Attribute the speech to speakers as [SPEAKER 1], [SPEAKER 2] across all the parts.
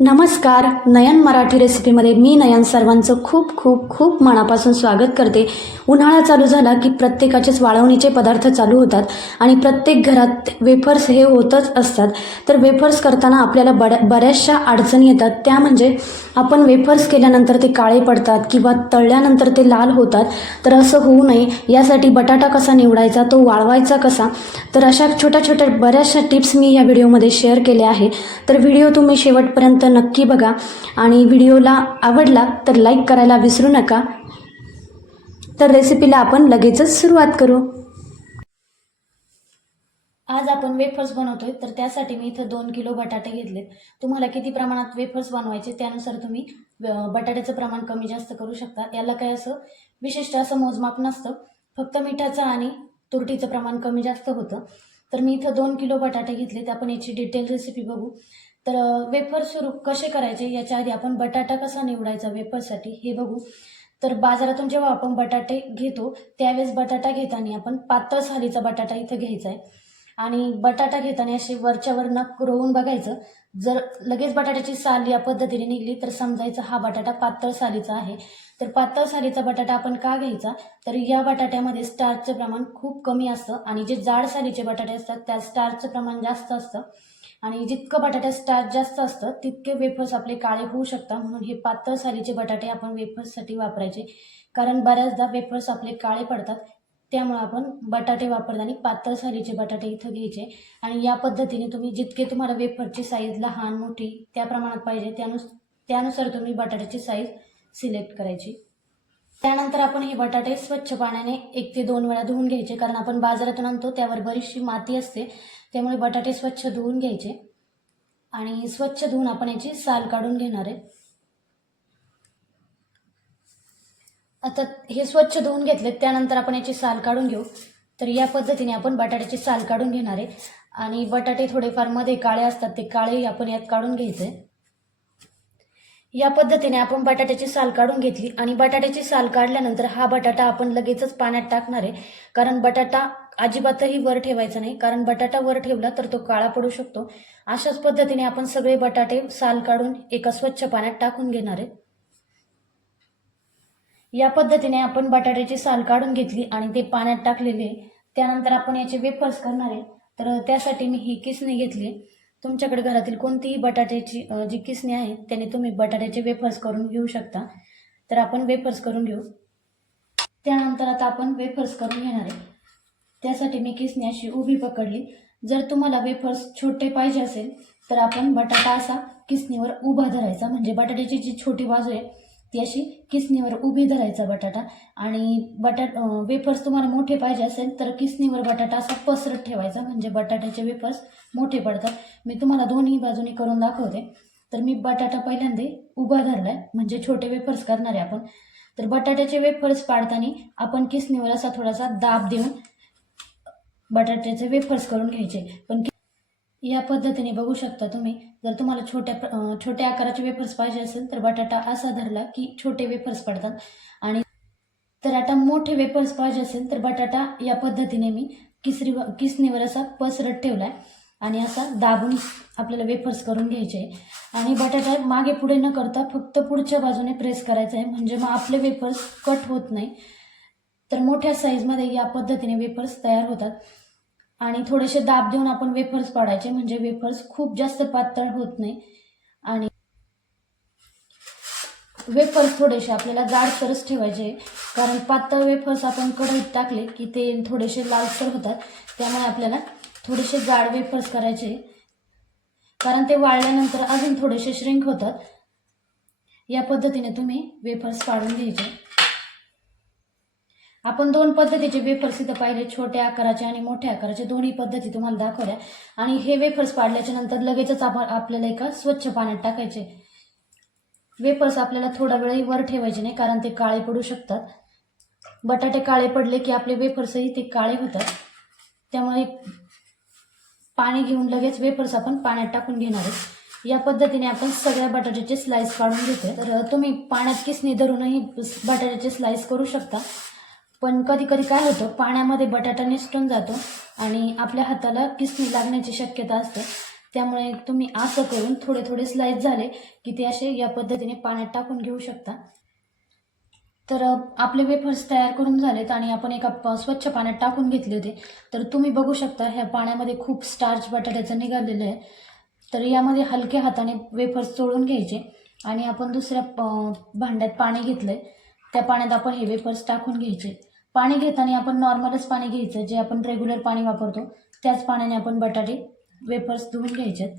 [SPEAKER 1] नमस्कार नयन मराठी रेसिपीमध्ये मी नयन सर्वांचं खूप खूप खूप मनापासून स्वागत करते. उन्हाळा चालू झाला की प्रत्येकाचेच वाळवणीचे पदार्थ चालू होतात आणि प्रत्येक घरात वेफर्स हे होतच असतात. तर वेफर्स करताना आपल्याला बड्या बऱ्याचशा अडचणी येतात. त्या म्हणजे आपण वेफर्स केल्यानंतर ते काळे पडतात किंवा तळल्यानंतर ते लाल होतात. तर असं होऊ नये. यासाठी बटाटा कसा निवडायचा तो वाळवायचा कसा? तर अशा छोट्या छोट्या बऱ्याचशा टिप्स मी या व्हिडिओमध्ये शेअर केल्या आहे तर व्हिडिओ तुम्ही शेवटपर्यंत नक्की बघा. आणि व्हिडिओला आवडला तर लाईक करायला विसरू नका. तर रेसिपीला आपण लगेचच सुरुवात करू. आज आपण वेफर्स बनवतोय तर त्यासाठी मी इथं दोन किलो बटाटे घेतलेत. तुम्हाला किती प्रमाणात वेफर्स बनवायचे त्यानुसार तुम्ही बटाट्याचं प्रमाण कमी जास्त करू शकता. याला काय असं विशिष्ट असं मोजमाप नसतं. फक्त मिठाचं आणि तुरटीचं प्रमाण कमी जास्त होतं. तर मी इथं दोन किलो बटाटे घेतलेत. आपण याची डिटेल रेसिपी बघू. तर वेफर सुरू कसे करायचे? याच्या आधी आपण बटाटा कसा निवडायचा वेफरसाठी हे बघू. तर बाजारातून जेव्हा आपण बटाटे घेतो त्यावेळेस बटाटा घेताना आपण पातळ सालीचा बटाटा इथं घ्यायचा आहे आणि बटाटा घेताना असे वरच्यावर नक रोवून बघायचं. जर लगेच बटाट्याची साल या पद्धतीने निघली तर समजायचं हा बटाटा पातळ सालीचा आहे. तर पातळ सालीचा बटाटा आपण का घ्यायचा? तर या बटाट्यामध्ये स्टार्चचं प्रमाण खूप कमी असतं. आणि जे जाड सालीचे बटाटे असतात त्यात स्टार्चचं प्रमाण जास्त असतं. आणि जितकं बटाट्यात स्टार्च जास्त असतं तितके वेफर्स आपले काळे होऊ शकतात. म्हणून हे पातळ सालीचे बटाटे आपण वेफर्ससाठी वापरायचे. कारण बऱ्याचदा वेफर्स आपले काळे पडतात. त्यामुळे आपण बटाटे वापरताना पातळ सालीचे बटाटे इथं घ्यायचे. आणि या पद्धतीने तुम्ही जितके तुम्हाला वेफरची साईज लहान मोठी त्या प्रमाणात पाहिजे त्यानुस त्यानुसार तुम्ही बटाट्याची साईज सिलेक्ट करायची. त्यानंतर आपण हे बटाटे स्वच्छ पाण्याने एक ते दोन वेळा धुवून घ्यायचे. कारण आपण बाजारातून आणतो त्यावर बरीचशी माती असते. त्यामुळे बटाटे स्वच्छ धुवून घ्यायचे. आणि स्वच्छ धुवून आपण याची साल काढून घेणार आहे. आता हे स्वच्छ धुवून घेतले त्यानंतर आपण याची साल काढून घेऊ. तर या पद्धतीने आपण बटाट्याची साल काढून घेणार आहे. आणि बटाटे थोडेफारमध्ये काळे असतात ते काळे आपण यात काढून घ्यायचे. या पद्धतीने आपण बटाट्याची साल काढून घेतली. आणि बटाट्याची साल काढल्यानंतर हा बटाटा आपण लगेचच पाण्यात टाकणार आहे. कारण बटाटा अजिबातही वर ठेवायचा नाही कारण बटाटा वर ठेवला तर तो काळा पडू शकतो. अशाच पद्धतीने आपण सगळे बटाटे साल काढून एका स्वच्छ पाण्यात टाकून घेणार आहे. या पद्धतीने आपण बटाट्याची साल काढून घेतली आणि ते पाण्यात टाकलेले त्यानंतर आपण याचे वेफर्स करणार आहे. तर त्यासाठी मी ही किसणी घेतली तुमच्याकडे घरातील कोणतीही बटाट्याची जी किसणी आहे त्याने तुम्ही बटाट्याचे वेफर्स करून घेऊ शकता. तर आपण वेफर्स करून घेऊ. त्यानंतर आता आपण वेफर्स करून घेणार आहे. त्यासाठी मी किसणी अशी उभी पकडली. जर तुम्हाला वेफर्स छोटे पाहिजे असेल तर आपण बटाटा असा किसणीवर उभा धरायचा. म्हणजे बटाट्याची जी छोटी बाजू आहे ती अशी किसणीवर उभी धरायचा बटाटा. आणि बटाट वेफर्स तुम्हाला मोठे पाहिजे असेल तर किसणीवर बटाटा असा पसरत ठेवायचा. म्हणजे बटाट्याचे वेफर्स मोठे पडतात. मी तुम्हाला दोन्ही बाजूनी करून दाखवते. तर मी बटाटा पहिल्यांदा उभा धरलाय. म्हणजे छोटे वेफर्स करणार आहे आपण. तर बटाट्याचे वेफर्स पाडताना आपण किसणीवर असा थोडासा दाब देऊन बटाट्याचे वेफर्स करून घ्यायचे. पण या पद्धतीने बघू शकता तुम्ही जर तुम्हाला छोट्या छोट्या आकाराचे वेफर्स पाहिजे असेल तर बटाटा असा धरला की छोटे वेफर्स पडतात. आणि तर आता मोठे वेफर्स पाहिजे असेल तर बटाटा या पद्धतीने मी किसरी किसणीवर असा पसरत ठेवलाय. आणि असा दाबून आपल्याला वेफर्स करून घ्यायचे. आणि बटाटा मागे पुढे न करता फक्त पुढच्या बाजूने प्रेस करायचं आहे. म्हणजे मग आपले वेफर्स कट होत नाही. तर मोठ्या साईजमध्ये या पद्धतीने वेफर्स तयार होतात. आणि थोडेसे दाब देऊन आपण वेफर्स पाडायचे म्हणजे वेफर्स खूप जास्त पातळ होत नाही. आणि वेफर्स थोडेसे आपल्याला जाडसरच ठेवायचे कारण पातळ वेफर्स आपण कढईत टाकले की ते थोडेसे लालसर होतात. त्यामुळे आपल्याला थोडेसे जाड वेफर्स करायचे. कारण ते वाळल्यानंतर अजून थोडेसे श्रिंक होतात. या पद्धतीने तुम्ही वेफर्स पाडून घ्यायचे. आपण दोन पद्धतीचे वेफर्स इथं पाहिले छोट्या आकाराचे आणि मोठ्या आकाराचे. दोन्ही पद्धती तुम्हाला दाखवल्या. आणि हे वेफर्स पाडल्याच्या नंतर लगेचच आपण आपल्याला एका स्वच्छ पाण्यात टाकायचे. वेफर्स आपल्याला थोडा वेळही वर ठेवायचे नाही कारण ते काळे पडू शकतात. बटाटे काळे पडले की आपले वेफर्सही ते काळे होतात. त्यामुळे पाणी घेऊन लगेच वेफर्स आपण पाण्यात टाकून घेणार आहोत. या पद्धतीने आपण सगळ्या बटाट्याचे स्लाइस काढून घेतोय तर तुम्ही पाण्यात किसणी धरूनही बटाट्याचे स्लाइस करू शकता. पण कधी कधी काय होतं पाण्यामध्ये बटाटा निसटून जातो आणि आपल्या हाताला किसणी लागण्याची शक्यता असते. त्यामुळे तुम्ही असं करून थोडे थोडे स्लाइस झाले की ते असे या पद्धतीने पाण्यात टाकून घेऊ शकता. तर आपले वेफर्स तयार करून झालेत आणि आपण एका प- स्वच्छ पाण्यात टाकून घेतले होते. तर तुम्ही बघू शकता ह्या पाण्यामध्ये खूप स्टार्च बटाट्याचं निघालेलं आहे. तर यामध्ये हलक्या हाताने वेफर्स चोळून घ्यायचे आणि आपण दुसऱ्या भांड्यात पाणी घेतलं आहे त्या पाण्यात आपण हे वेफर्स टाकून घ्यायचे. पाणी घेताना आपण नॉर्मलच पाणी घ्यायचं जे आपण रेग्युलर पाणी वापरतो त्याच पाण्याने आपण बटाटे वेफर्स धुवून घ्यायचे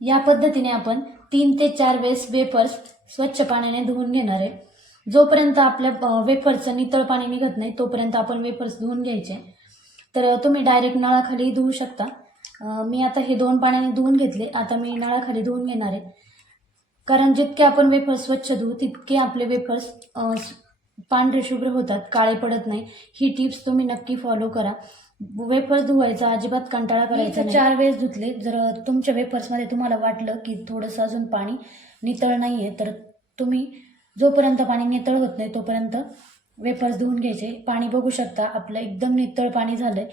[SPEAKER 1] या पद्धतीने आपण तीन ते चार वेळेस वेफर्स स्वच्छ पाण्याने धुवून घेणार आहे. जोपर्यंत आपल्या वेफर्सचं नितळ पाणी निघत नाही तोपर्यंत आपण वेफर्स धुवून घ्यायचे. तर तुम्ही डायरेक्ट नळाखाली धुवू शकता. मी आता हे दोन पाण्याने धुवून घेतले आता मी नळाखाली धुवून घेणार आहे. कारण जितके आपण वेफर्स स्वच्छ धुवू तितके आपले वेफर्स पांढरे शुभ्र होतात काळे पडत नाही. ही टिप्स तुम्ही नक्की फॉलो करा. वेफर्स धुवायचा अजिबात कंटाळा करायचा. चार वेळेस धुतले. जर तुमच्या वेफर्समध्ये तुम्हाला वाटलं की थोडंसं अजून पाणी नितळ नाही आहे तर तुम्ही जोपर्यंत पाणी नितळ होत नाही तोपर्यंत वेफर्स धुवून घ्यायचे. पाणी बघू शकता आपलं एकदम नितळ पाणी झालंय.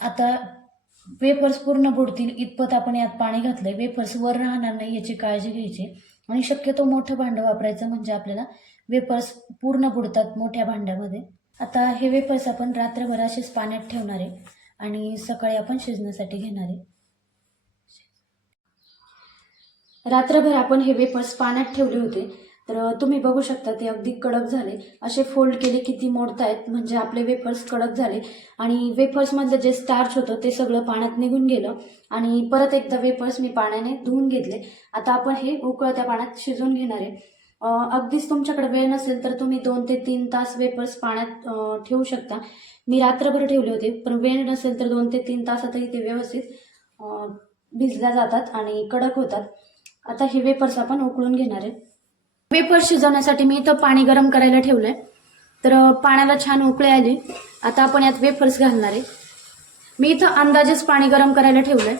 [SPEAKER 1] आता वेफर्स पूर्ण बुडतील इतपत आपण यात पाणी घातलंय. वेफर्स वर राहणार नाही याची काळजी घ्यायची. आणि शक्यतो मोठं भांडं वापरायचं म्हणजे आपल्याला वेपर्स पूर्ण बुडतात मोठ्या भांड्यामध्ये. आता हे वेपर्स आपण रात्रभर असेच पाण्यात ठेवणार आहे आणि सकाळी आपण शिजण्यासाठी घेणार आहे. रात्रभर आपण हे वेफर्स पाण्यात ठेवले होते. तर तुम्ही बघू शकता ते अगदी कडक झाले. असे फोल्ड केले किती मोडतायत म्हणजे आपले वेफर्स कडक झाले. आणि वेफर्समधलं जे स्टार्च होतं ते सगळं पाण्यात निघून गेलं. आणि परत एकदा वेफर्स मी पाण्याने धुवून घेतले. आता आपण हे उकळत्या पाण्यात शिजवून घेणार आहे. अगदीच तुमच्याकडे वेळ नसेल तर तुम्ही दोन ते तीन तास वेपर्स पाण्यात ठेवू शकता. मी रात्रभर ठेवले होते पण वेळ नसेल तर दोन ते तीन तासातही ते व्यवस्थित भिजल्या जातात आणि कडक होतात. आता हे वेफर्स आपण उकळून घेणार आहे. वेपर्स शिजवण्यासाठी मी इथं पाणी गरम करायला ठेवलंय. तर पाण्याला छान उकळे आले. आता आपण यात वेफर्स घालणार आहे. मी इथं अंदाजेच पाणी गरम करायला ठेवलंय.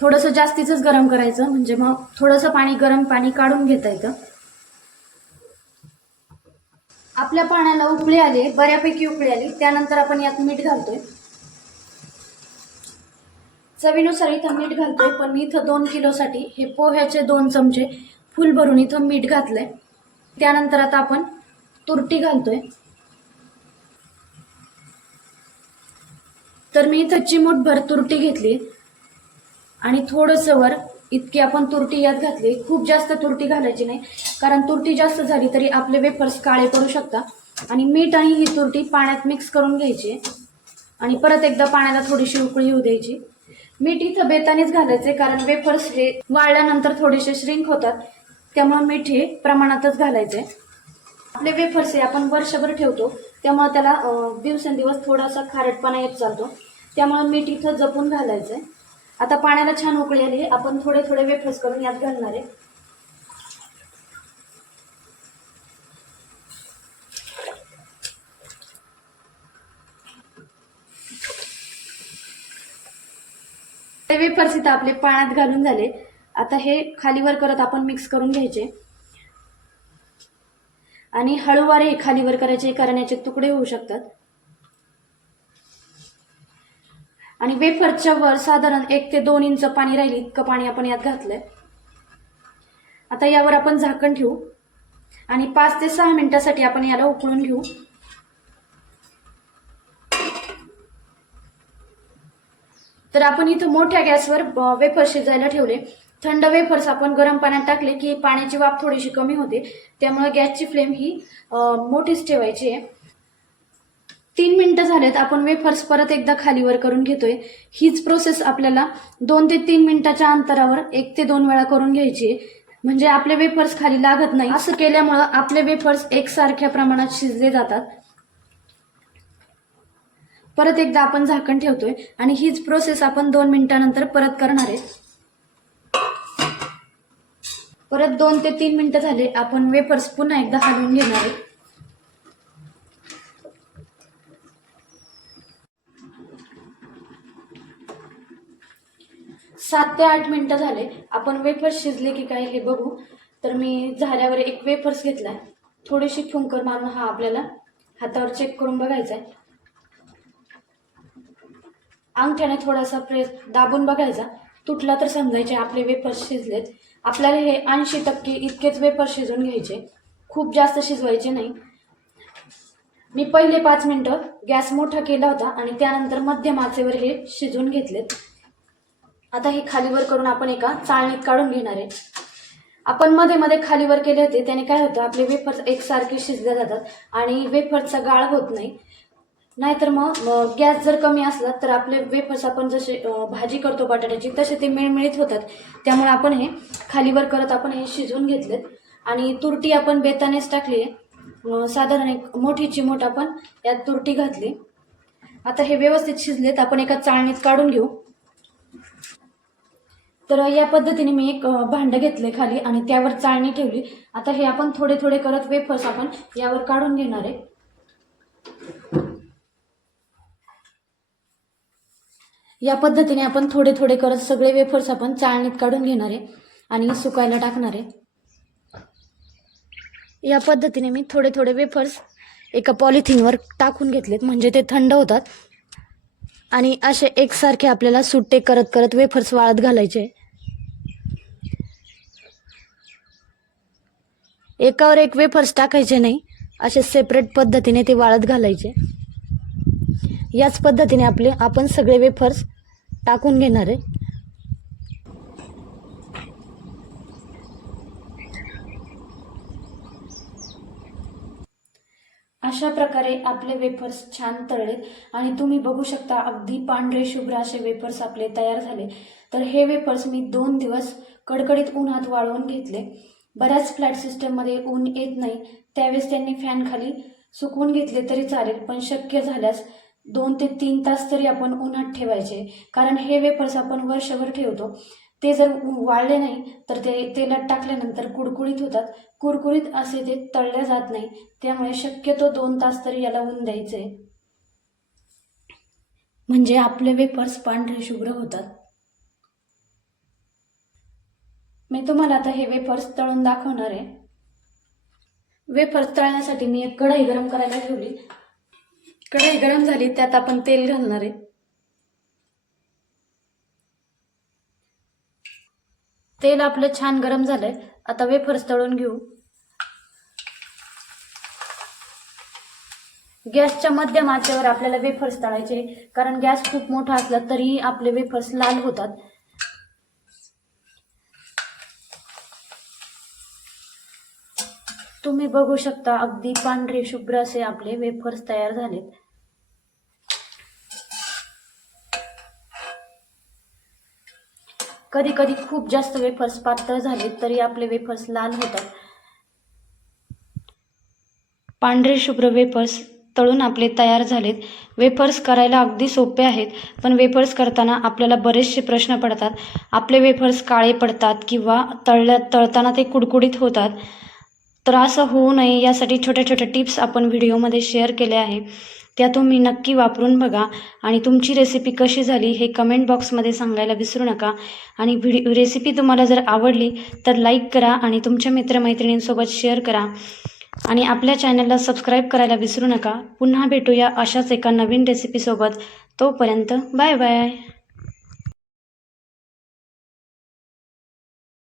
[SPEAKER 1] थोडंसं जास्तीचंच गरम करायचं म्हणजे मग थोडंसं पाणी गरम पाणी काढून घेता येतं. आपल्या पाण्याला उकळी आली बऱ्यापैकी उकळी आली. त्यानंतर आपण यात मीठ घालतोय. चवीनुसार इथं मीठ घालतोय पण मी इथं दोन किलोसाठी हे पोह्याचे दोन चमचे फुल भरून इथं मीठ घातलंय. त्यानंतर आता आपण तुरटी घालतोय. तर मी इथं चिमूटभर तुरटी घेतली. आणि थोडंसं वर इतकी आपण तुरटी यात घातली खूप जास्त तुरटी घालायची नाही. कारण तुरटी जास्त झाली तरी आपले वेफर्स काळे पडू शकतात आणि मीठ आणि ही तुरटी पाण्यात मिक्स करून घ्यायची. आणि परत एकदा पाण्याला थोडीशी उकळी येऊ द्यायची. मीठ इथं बेतानेच घालायचे कारण वेफर्स हे वाळल्यानंतर थोडेसे श्रिंक होतात. त्यामुळे मीठ हे प्रमाणातच घालायचे आपले वेफर्स हे आपण वर्षभर ठेवतो. त्यामुळे त्याला दिवसेंदिवस थोडासा खारटपणा येत चालतो. त्यामुळे मीठ इथं जपून घालायचंय. आता पाण्याला छान उकळी आली आपण थोडे थोडे वेफर्स करून यात घालणार आहे. ते वेफर्स इथं आपले पाण्यात घालून झाले. आता हे खालीवर करत आपण मिक्स करून घ्यायचे. आणि हळूवारे हे खालीवर करायचे करण्याचे तुकडे होऊ शकतात. आणि वेफरच्या वर साधारण एक ते दोन इंच पाणी राहील इतकं पाणी आपण यात घातलंय. आता यावर आपण झाकण ठेवू. आणि पाच ते सहा मिनिटासाठी आपण याला उकळून घेऊ. तर आपण इथं मोठ्या गॅसवर वेफर शिजायला ठेवले. थंड वेफर्स आपण गरम पाण्यात टाकले की पाण्याची वाफ थोडीशी कमी होते. त्यामुळे गॅसची फ्लेम ही मोठीच ठेवायची आहे. तीन मिनिटं झालेत आपण वेफर्स परत एकदा खालीवर करून घेतोय. हीच प्रोसेस आपल्याला दोन ते तीन मिनिटाच्या अंतरावर एक ते दोन वेळा करून घ्यायची आहे. म्हणजे आपले वेफर्स खाली लागत नाही. असं केल्यामुळं आपले वेफर्स एकसारख्या प्रमाणात शिजले जातात. परत एकदा आपण झाकण ठेवतोय आणि हीच प्रोसेस आपण दोन मिनिटानंतर परत करणार आहे. परत दोन ते तीन मिनिटं झाले आपण वेफर्स पुन्हा एकदा हलवून घेणार आहे. सात ते आठ मिनिटं झाले. आपण वेफर्स शिजले की काय हे बघू. तर मी झाल्यावर एक वेफर्स घेतलाय. थोडीशी फुंकर मारून हा आपल्याला हातावर चेक करून बघायचा आहे अंगठ्याने थोडासा प्रेस दाबून बघायचा. तुटला तर समजायचे आपले वेफर्स शिजलेत. आपल्याला हे ऐंशी टक्के इतकेच वेफर्स शिजवून घ्यायचे. खूप जास्त शिजवायचे नाही. मी पहिले पाच मिनटं गॅस मोठा केला होता आणि त्यानंतर मध्यम आचेवर हे शिजून घेतलेत. आता हे खालीवर करून आपण एका चाळणीत काढून घेणार आहे. आपण मध्ये मध्ये खालीवर केले होते त्याने काय होतं आपले वेफर्स एकसारखे शिजले जातात आणि वेफर्सचा गाळ होत नाही. नाहीतर मग गॅस जर कमी असला तर आपले वेफर्स आपण जसे भाजी करतो बटाट्याची तसे ते मिळमिळीत होतात. त्यामुळे आपण हे खालीवर करत आपण हे शिजवून घेतलेत. आणि तुरटी आपण बेतानेच टाकली आहे. साधारण एक मोठी चिमोट आपण यात तुरटी घातली. आता हे व्यवस्थित शिजलेत आपण एका चाळणीत काढून घेऊ. तर या पद्धतीने मी एक भांडं घेतले खाली आणि त्यावर चाळणी ठेवली. आता हे आपण थोडे थोडे करत वेफर्स आपण यावर काढून घेणार आहे. या पद्धतीने आपण थोडे थोडे करत सगळे वेफर्स आपण चाळणीत काढून घेणार आहे आणि सुकायला टाकणार आहे. या पद्धतीने मी थोडे थोडे वेफर्स एका पॉलिथिनवर टाकून घेतलेत म्हणजे ते थंड होतात. आणि असे एकसारखे आपल्याला सुट्टे करत करत वेफर्स वाळत घालायचे. एकावर एक वेफर्स टाकायचे नाही असे सेपरेट पद्धतीने ते वाळत घालायचे. याच पद्धतीने आपले आपण सगळे वेफर्स टाकून घेणार आहे. अशा प्रकारे आपले वेफर्स छान तळले आणि तुम्ही बघू शकता अगदी पांढरे शुभ्र असे वेफर्स आपले तयार झाले. तर हे वेफर्स मी दोन दिवस कडकडीत उन्हात वाळवून घेतले. बऱ्याच फ्लॅट सिस्टममध्ये ऊन येत नाही. त्यावेळेस त्यांनी फॅन खाली सुकवून घेतले तरी चालेल पण शक्य झाल्यास दोन ते तीन तास तरी आपण उन्हात ठेवायचे. कारण हे वेफर्स आपण वर्षभर ठेवतो. ते जर वाळले नाही तर ते तेलात टाकल्यानंतर कुडकुडीत होतात. कुरकुरीत असे ते तळले जात नाही. त्यामुळे शक्यतो दोन तास तरी याला ऊन द्यायचे. म्हणजे आपले वेफर्स पांढरे शुभ्र होतात. मी तुम्हाला आता हे वेफर्स तळून दाखवणार आहे. वेफर्स तळण्यासाठी मी एक कढई गरम करायला ठेवली. कढई गरम झाली त्यात आपण तेल घालणार आहे. तेल आपलं छान गरम झालंय. आता वेफर्स तळून घेऊ. गॅसच्या मध्यम आचेवर आपल्याला वेफर्स तळायचे कारण गॅस खूप मोठा असला तरीही आपले वेफर्स लाल होतात. तुम्ही बघू शकता अगदी पांढरे शुभ्र असे आपले वेफर्स तयार झालेत. कधी कधी खूप जास्त वेफर्स पातळ झाले तरी आपले वेफर्स लाल होतात. पांढरे शुभ्र वेफर्स तळून आपले तयार झालेत. वेफर्स करायला अगदी सोपे आहेत पण वेफर्स करताना आपल्याला बरेचसे प्रश्न पडतात. आपले वेफर्स काळे पडतात किंवा तळल्या तळताना ते कुडकुडीत होतात. तर असं होऊ नये यासाठी छोट्या छोट्या टिप्स आपण व्हिडिओमध्ये शेअर केल्या आहे त्या तुम्ही नक्की वापरून बघा आणि तुमची रेसिपी कशी झाली हे कमेंट बॉक्समध्ये सांगायला विसरू नका. आणि व्हिडिओ रेसिपी तुम्हाला जर आवडली तर लाईक करा आणि तुमच्या मित्रमैत्रिणींसोबत शेअर करा. आणि आपल्या चॅनलला सबस्क्राईब करायला विसरू नका. पुन्हा भेटूया अशाच एका नवीन रेसिपीसोबत तोपर्यंत बाय बाय